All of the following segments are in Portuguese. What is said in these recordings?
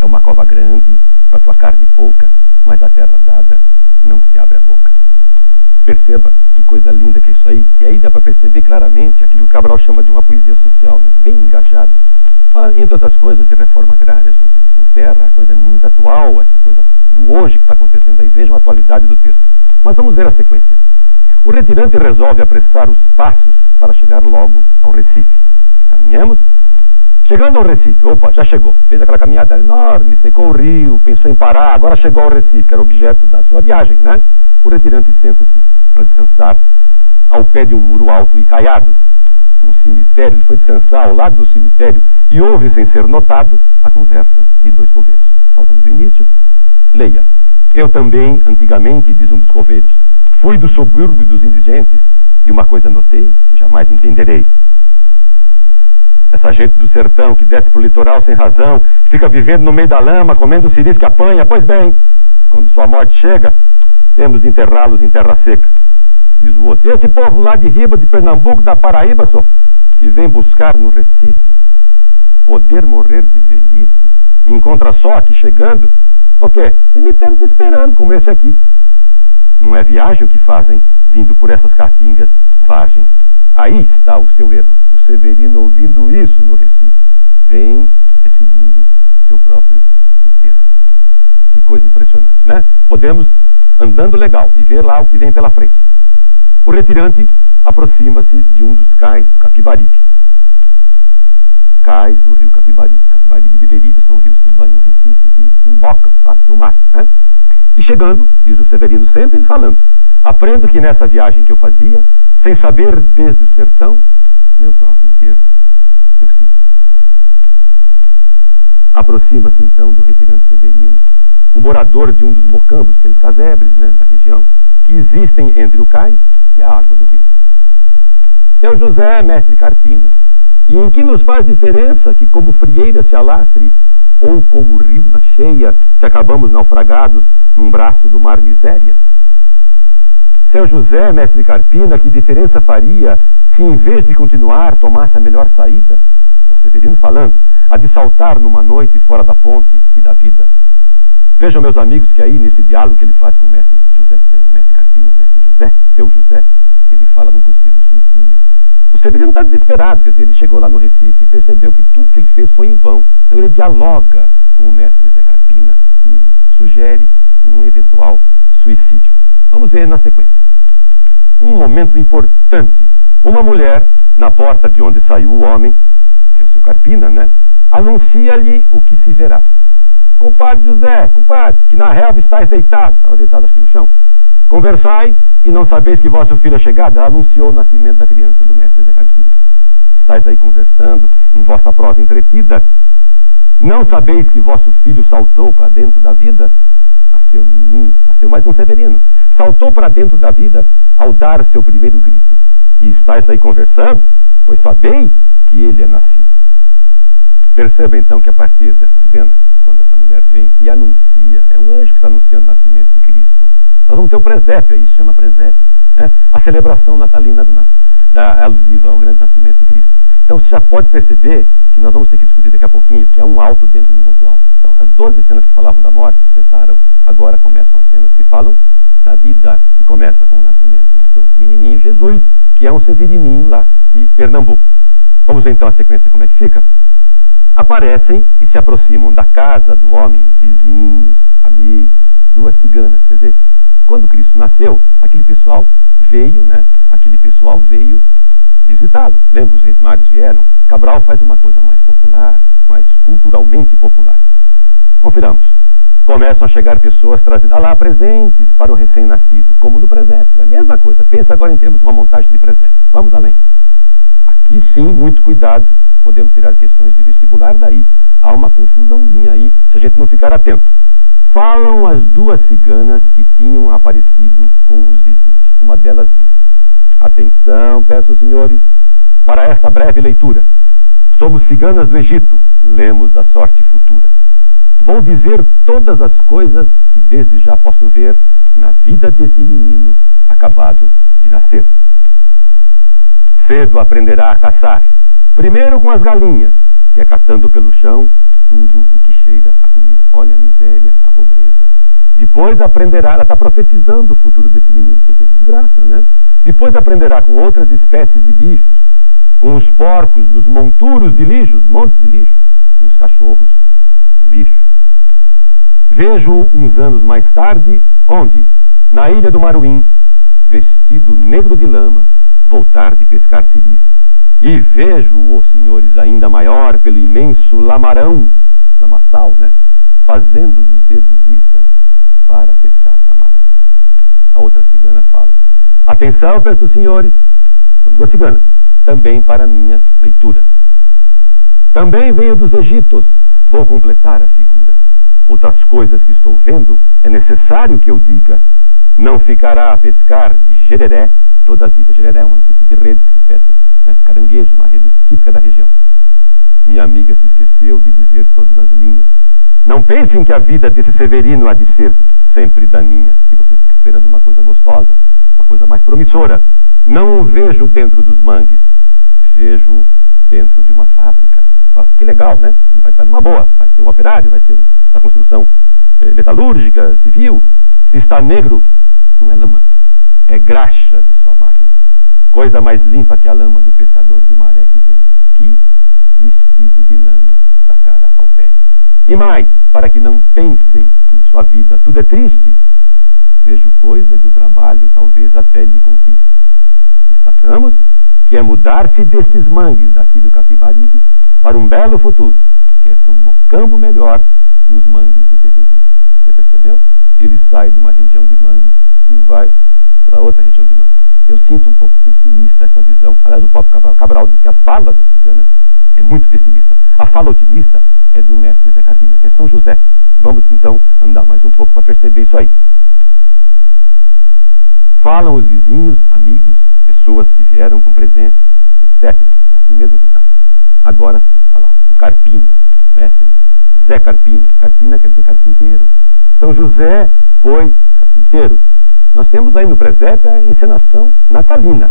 É uma cova grande, para tua carne pouca, mas a terra dada não se abre a boca. Perceba que coisa linda que é isso aí. E aí dá para perceber claramente aquilo que o Cabral chama de uma poesia social, né? Bem engajada. Fala, entre outras coisas, de reforma agrária, gente, de sem terra. A coisa é muito atual, essa coisa do hoje que está acontecendo aí. Vejam a atualidade do texto. Mas vamos ver a sequência. O retirante resolve apressar os passos para chegar logo ao Recife. Caminhamos. Chegando ao Recife, opa, já chegou. Fez aquela caminhada enorme, secou o rio, pensou em parar, agora chegou ao Recife, que era objeto da sua viagem, né? O retirante senta-se para descansar ao pé de um muro alto e caiado. Um cemitério, ele foi descansar ao lado do cemitério e ouve, sem ser notado, a conversa de dois coveiros. Saltamos o início. Leia. Eu também, antigamente, diz um dos coveiros, fui do subúrbio dos indigentes e uma coisa notei que jamais entenderei. Essa gente do sertão que desce pro litoral sem razão, fica vivendo no meio da lama, comendo ciris que apanha. Pois bem, quando sua morte chega, temos de enterrá-los em terra seca. Diz o outro. E esse povo lá de Riba, de Pernambuco, da Paraíba, só, que vem buscar no Recife, poder morrer de velhice, e encontra só aqui chegando, o quê? Cemitérios esperando, como esse aqui. Não é viagem o que fazem, vindo por essas caatingas vargens. Aí está o seu erro. O Severino, ouvindo isso no Recife, vem seguindo seu próprio roteiro. Que coisa impressionante, né? Podemos, andando legal, e ver lá o que vem pela frente. O retirante aproxima-se de um dos cais do Capibaribe. Cais do rio Capibaribe. Capibaribe e Beberibe são rios que banham o Recife e desembocam lá no mar, né? E chegando, diz o Severino sempre, ele falando, aprendo que nessa viagem que eu fazia, sem saber desde o sertão, meu próprio enterro eu segui. Aproxima-se então do retirante Severino, o morador de um dos mocambos, aqueles casebres, né, da região, que existem entre o cais e a água do rio. Seu José, mestre Carpina, e em que nos faz diferença que como frieira se alastre, ou como rio na cheia, se acabamos naufragados num braço do mar miséria? Seu José, mestre Carpina, que diferença faria se em vez de continuar tomasse a melhor saída? É o Severino falando, a de saltar numa noite fora da ponte e da vida. Vejam, meus amigos, que aí nesse diálogo que ele faz com o mestre José, o mestre Carpina, mestre José, seu José, ele fala de um possível suicídio. O Severino está desesperado, quer dizer, ele chegou lá no Recife e percebeu que tudo que ele fez foi em vão. Então ele dialoga com o mestre José Carpina e ele sugere um eventual suicídio. Vamos ver na sequência. Um momento importante. Uma mulher, na porta de onde saiu o homem, que é o seu Carpina, né? Anuncia-lhe o que se verá. Compadre José, compadre, que na relva estáis deitado. Estava deitado, acho que no chão. Conversais e não sabeis que vosso filho é chegado. Ela anunciou o nascimento da criança do mestre José Carpina. Estáis aí conversando, em vossa prosa entretida. Não sabeis que vosso filho saltou para dentro da vida? Nasceu menininho, nasceu mais um Severino. Saltou para dentro da vida ao dar seu primeiro grito. E estáis aí conversando? Pois sabei que ele é nascido. Perceba então que a partir dessa cena, quando essa mulher vem e anuncia, é o anjo que está anunciando o nascimento de Cristo. Nós vamos ter o presépio, aí se chama presépio, né? A celebração natalina alusiva ao grande nascimento de Cristo. Então você já pode perceber que nós vamos ter que discutir daqui a pouquinho que há um alto dentro de um outro alto. Então as 12 cenas que falavam da morte cessaram. Agora começam as cenas que falam da vida. E começa com o nascimento do menininho Jesus, que é um severininho lá de Pernambuco. Vamos ver então a sequência como é que fica? Aparecem e se aproximam da casa do homem, vizinhos, amigos, duas ciganas. Quer dizer, quando Cristo nasceu, aquele pessoal veio, né? Aquele pessoal veio visitá-lo. Lembra, os reis magos vieram? Cabral faz uma coisa mais popular, mais culturalmente popular. Confiramos. Começam a chegar pessoas trazendo lá presentes para o recém-nascido, como no presépio. É a mesma coisa. Pensa agora em termos de uma montagem de presépio. Vamos além. Aqui sim, muito cuidado. Podemos tirar questões de vestibular daí. Há uma confusãozinha aí, se a gente não ficar atento. Falam as duas ciganas que tinham aparecido com os vizinhos. Uma delas diz: atenção, peço aos senhores, para esta breve leitura. Somos ciganas do Egito, lemos da sorte futura. Vou dizer todas as coisas que desde já posso ver na vida desse menino acabado de nascer. Cedo aprenderá a caçar, primeiro com as galinhas, que é catando pelo chão, tudo o que cheira a comida. Olha a miséria, a pobreza. Depois aprenderá, ela está profetizando o futuro desse menino, quer dizer, desgraça, né? Depois aprenderá com outras espécies de bichos, com os porcos dos monturos de lixos, montes de lixo, com os cachorros no lixo. Vejo uns anos mais tarde, onde? Na ilha do Maruim, vestido negro de lama, voltar de pescar ciris. E vejo-o, senhores, ainda maior pelo imenso lamarão, lamaçal, né? Fazendo dos dedos iscas para pescar camarão. A outra cigana fala: atenção, peço senhores, são duas ciganas, também para a minha leitura. Também venho dos Egitos, vou completar a figura. Outras coisas que estou vendo, é necessário que eu diga. Não ficará a pescar de jereré toda a vida. Jereré é um tipo de rede que se pesca, né? Caranguejo, uma rede típica da região. Minha amiga se esqueceu de dizer todas as linhas. Não pensem que a vida desse Severino há de ser sempre daninha, e você fica esperando uma coisa gostosa, uma coisa mais promissora. Não o vejo dentro dos mangues, vejo dentro de uma fábrica. Que legal, né? Ele vai estar numa boa, vai ser um operário, vai ser da construção metalúrgica, civil. Se está negro, não é lama, é graxa de sua máquina. Coisa mais limpa que a lama do pescador de maré que vende aqui, vestido de lama da cara ao pé. E mais, para que não pensem em sua vida, tudo é triste, vejo coisa que o trabalho talvez até lhe conquiste. Destacamos que é mudar-se destes mangues daqui do Capibaribe para um belo futuro, que é para um mocambo melhor nos mangues do Beberibe. Você percebeu? Ele sai de uma região de mangue e vai para outra região de mangue. Eu sinto um pouco pessimista essa visão. Aliás, o próprio Cabral diz que a fala das ciganas é muito pessimista. A fala otimista é do mestre Zé Carpina, que é São José. Vamos, então, andar mais um pouco para perceber isso aí. Falam os vizinhos, amigos, pessoas que vieram com presentes, etc. É assim mesmo que está. Agora sim, olha lá, o Carpina, mestre Zé Carpina. Carpina quer dizer carpinteiro. São José foi carpinteiro. Nós temos aí no presépio a encenação natalina,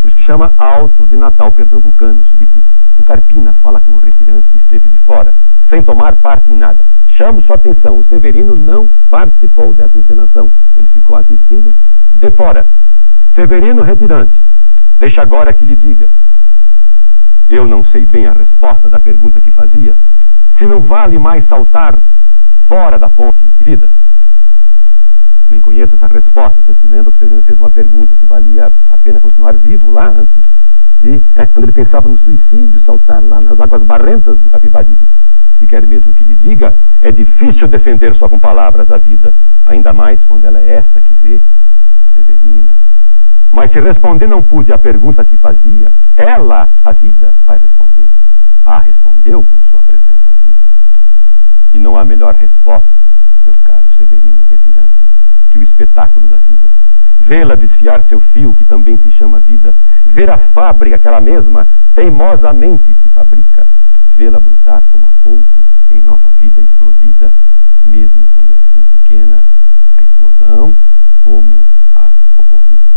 por isso que chama Alto de Natal Pernambucano, subtítulo. O Carpina fala com o retirante que esteve de fora, sem tomar parte em nada. Chamo sua atenção, o Severino não participou dessa encenação. Ele ficou assistindo de fora. Severino retirante, deixa agora que lhe diga. Eu não sei bem a resposta da pergunta que fazia. Se não vale mais saltar fora da ponte de vida. Nem conheço essa resposta. Você se lembra que o Severino fez uma pergunta se valia a pena continuar vivo lá antes de... quando ele pensava no suicídio, saltar lá nas águas barrentas do Capibaribe. Se quer mesmo que lhe diga, é difícil defender só com palavras a vida, ainda mais quando ela é esta que vê, Severina. Mas se responder não pude a pergunta que fazia, ela, a vida, vai responder. Respondeu com sua presença viva. E não há melhor resposta, meu caro Severino retirante, que o espetáculo da vida. Vê-la desfiar seu fio, que também se chama vida. Ver a fábrica, que ela mesma teimosamente se fabrica. Vê-la brotar como há pouco, em nova vida explodida, mesmo quando é assim pequena, a explosão como a ocorrida.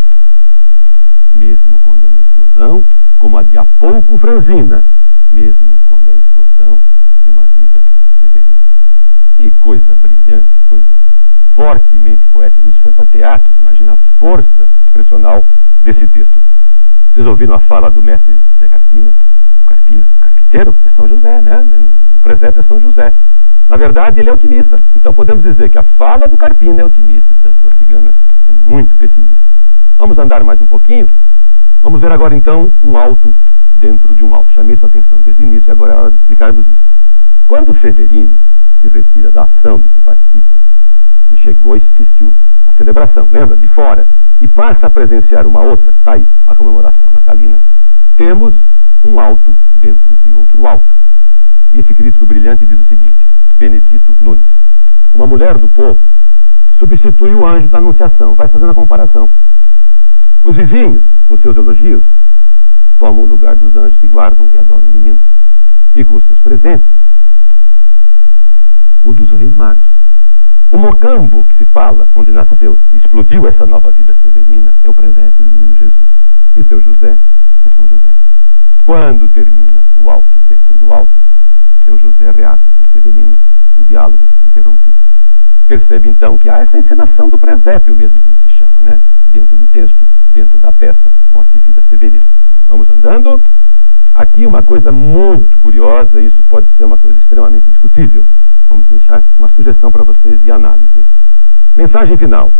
Mesmo quando é uma explosão, como a de há pouco franzina, mesmo quando é a explosão de uma vida severina. E coisa brilhante, coisa fortemente poética. Isso foi para teatro, imagina a força expressional desse texto. Vocês ouviram a fala do mestre Zé Carpina? O Carpina, o carpinteiro, é São José, né? O presépio é São José. Na verdade, ele é otimista. Então podemos dizer que a fala do Carpina é otimista, das duas ciganas é muito pessimista. Vamos andar mais um pouquinho? Vamos ver agora, então, um alto dentro de um alto. Chamei sua atenção desde o início e agora é hora de explicarmos isso. Quando o Severino se retira da ação de que participa, ele chegou e assistiu à celebração, lembra? De fora. E passa a presenciar uma outra, está aí, a comemoração natalina. Temos um alto dentro de outro alto. E esse crítico brilhante diz o seguinte, Benedito Nunes. Uma mulher do povo substitui o anjo da Anunciação, vai fazendo a comparação. Os vizinhos, com seus elogios, tomam o lugar dos anjos, se guardam e adoram o menino. E com os seus presentes, o dos reis magos. O mocambo que se fala, onde nasceu, explodiu essa nova vida severina, é o presépio do menino Jesus. E seu José é São José. Quando termina o alto dentro do alto, seu José reata com Severino o diálogo interrompido. Percebe, então, que há essa encenação do presépio mesmo, como se chama, né? Dentro do texto, dentro da peça Morte e Vida Severina. Vamos andando. Aqui uma coisa muito curiosa, isso pode ser uma coisa extremamente discutível. Vamos deixar uma sugestão para vocês de análise. Mensagem final.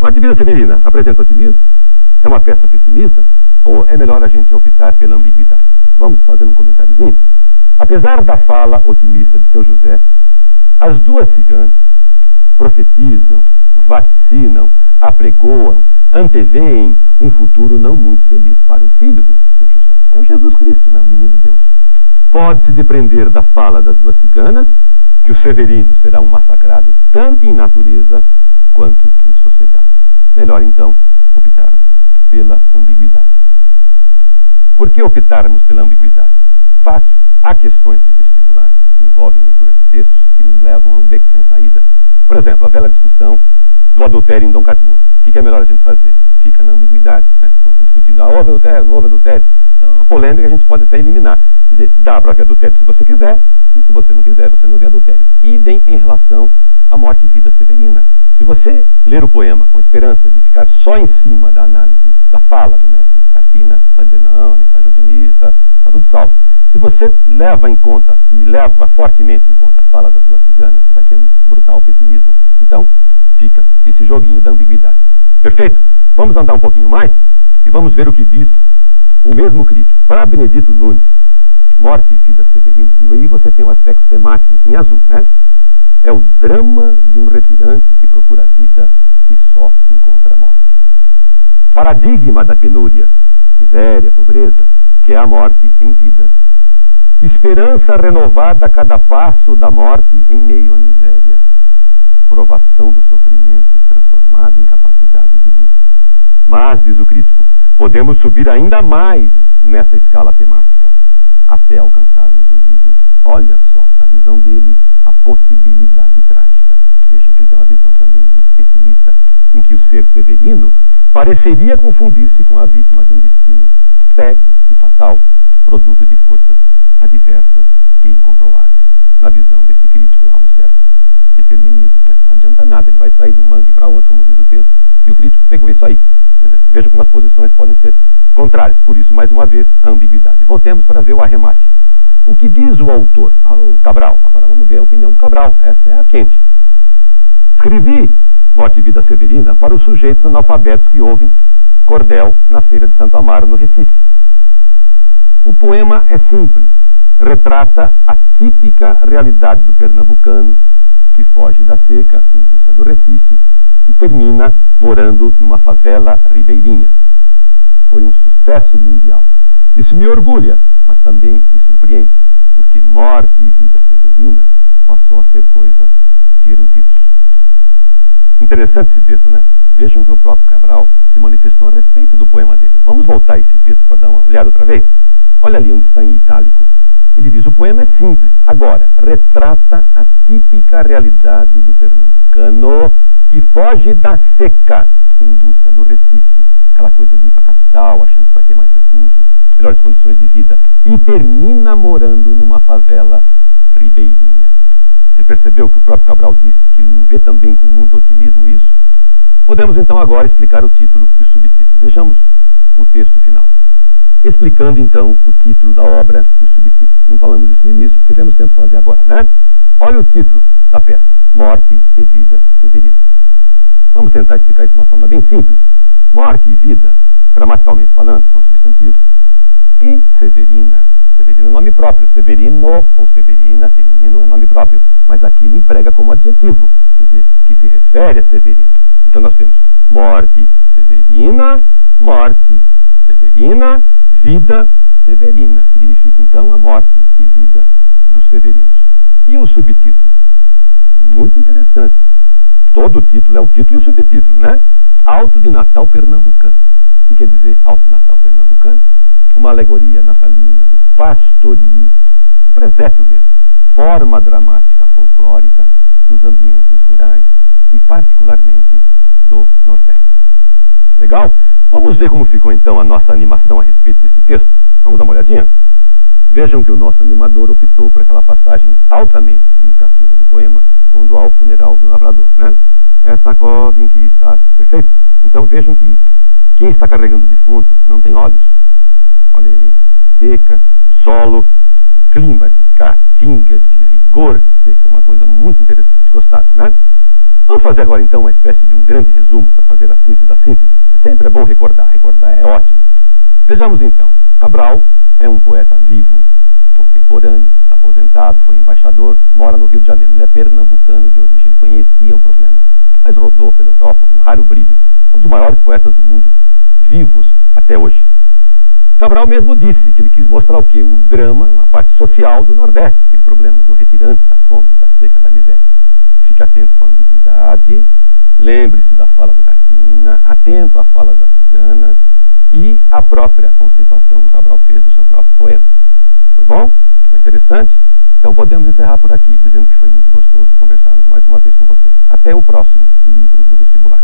Morte e Vida Severina apresenta otimismo? É uma peça pessimista? Ou é melhor a gente optar pela ambiguidade? Vamos fazer um comentáriozinho? Apesar da fala otimista de seu José, as duas ciganas profetizam, vaticinam, apregoam, anteveem um futuro não muito feliz para o filho do seu José. É o Jesus Cristo, né? O menino Deus. Pode-se depreender da fala das duas ciganas que o Severino será um massacrado tanto em natureza quanto em sociedade. Melhor, então, optar pela ambiguidade. Por que optarmos pela ambiguidade? Fácil. Há questões de vestibulares que envolvem leitura de textos que nos levam a um beco sem saída. Por exemplo, a velha discussão do adultério em Dom Casmurro. O que é melhor a gente fazer? Fica na ambiguidade, né? Discutindo, houve adultério, não houve adultério. Então, a polêmica a gente pode até eliminar. Quer dizer, dá para ver adultério se você quiser, e se você não quiser, você não vê adultério. Idem em relação à Morte e Vida Severina. Se você ler o poema com a esperança de ficar só em cima da análise da fala do mestre Carpina, vai dizer, não, a mensagem otimista, está tudo salvo. Se você leva em conta, e leva fortemente em conta a fala das duas ciganas, você vai ter um brutal pessimismo. Então, fica esse joguinho da ambiguidade. Perfeito? Vamos andar um pouquinho mais e vamos ver o que diz o mesmo crítico. Para Benedito Nunes, Morte e Vida Severina, e aí você tem um aspecto temático em azul, né? É o drama de um retirante que procura a vida e só encontra a morte. Paradigma da penúria, miséria, pobreza, que é a morte em vida. Esperança renovada a cada passo da morte em meio à miséria. Provação do sofrimento transformada em capacidade de luta. Mas, diz o crítico, podemos subir ainda mais nessa escala temática, até alcançarmos o nível, olha só, a visão dele, a possibilidade trágica. Vejam que ele tem uma visão também muito pessimista, em que o ser Severino pareceria confundir-se com a vítima de um destino cego e fatal, produto de forças adversas e incontroláveis. Na visão desse crítico, há um certo determinismo, né? Não adianta nada, ele vai sair de um mangue para outro, como diz o texto, e o crítico pegou isso aí. Vejam como as posições podem ser contrárias, por isso, mais uma vez, a ambiguidade. Voltemos para ver o arremate. O que diz o autor? O Cabral. Agora vamos ver a opinião do Cabral, essa é a quente. Escrevi Morte e Vida Severina para os sujeitos analfabetos que ouvem cordel na Feira de Santo Amaro, no Recife. O poema é simples, retrata a típica realidade do pernambucano que foge da seca em busca do Recife e termina morando numa favela ribeirinha. Foi um sucesso mundial. Isso me orgulha, mas também me surpreende, porque Morte e Vida Severina passou a ser coisa de eruditos. Interessante esse texto, né? Vejam que o próprio Cabral se manifestou a respeito do poema dele. Vamos voltar a esse texto para dar uma olhada outra vez? Olha ali onde está em itálico. Ele diz, o poema é simples. Agora, retrata a típica realidade do pernambucano que foge da seca em busca do Recife. Aquela coisa de ir para a capital, achando que vai ter mais recursos, melhores condições de vida. E termina morando numa favela ribeirinha. Você percebeu que o próprio Cabral disse que ele não vê também com muito otimismo isso? Podemos então agora explicar o título e o subtítulo. Vejamos o texto final. Explicando então o título da obra e o subtítulo. Não falamos isso no início porque temos tempo de fazer agora, né? Olha o título da peça. Morte e Vida Severina. Vamos tentar explicar isso de uma forma bem simples. Morte e vida, gramaticalmente falando, são substantivos. E Severina, Severina é nome próprio. Severino ou Severina, feminino, é nome próprio. Mas aqui ele emprega como adjetivo, quer dizer, que se refere a Severina. Então nós temos morte Severina, vida Severina. Significa então a morte e vida dos severinos. E o subtítulo? Muito interessante. Todo o título é o título e o subtítulo, né? Alto de Natal Pernambucano. O que quer dizer Alto de Natal Pernambucano? Uma alegoria natalina do pastoril, do presépio mesmo, forma dramática folclórica dos ambientes rurais e particularmente do Nordeste. Legal? Vamos ver como ficou então a nossa animação a respeito desse texto? Vamos dar uma olhadinha? Vejam que o nosso animador optou por aquela passagem altamente significativa do poema, quando há o funeral do lavrador, né? Esta cova em que estás, perfeito? Então vejam que quem está carregando o defunto não tem olhos. Olha aí, seca, o solo, o clima de caatinga, de rigor de seca, uma coisa muito interessante. Gostaram, né? Vamos fazer agora então uma espécie de um grande resumo para fazer a síntese das sínteses. Sempre é bom recordar, recordar é ótimo. Vejamos então, Cabral é um poeta vivo, contemporâneo, está aposentado, foi embaixador, mora no Rio de Janeiro. Ele é pernambucano de origem, ele conhecia o problema, mas rodou pela Europa com um raro brilho. Um dos maiores poetas do mundo, vivos até hoje. Cabral mesmo disse que ele quis mostrar o quê? O drama, uma parte social do Nordeste, aquele problema do retirante, da fome, da seca, da miséria. Fique atento com a ambiguidade, lembre-se da fala do Carpina, atento à fala das ciganas e à própria conceituação que o Cabral fez do seu próprio poema. Foi bom? Foi interessante? Então podemos encerrar por aqui, dizendo que foi muito gostoso conversarmos mais uma vez com vocês. Até o próximo livro do vestibular.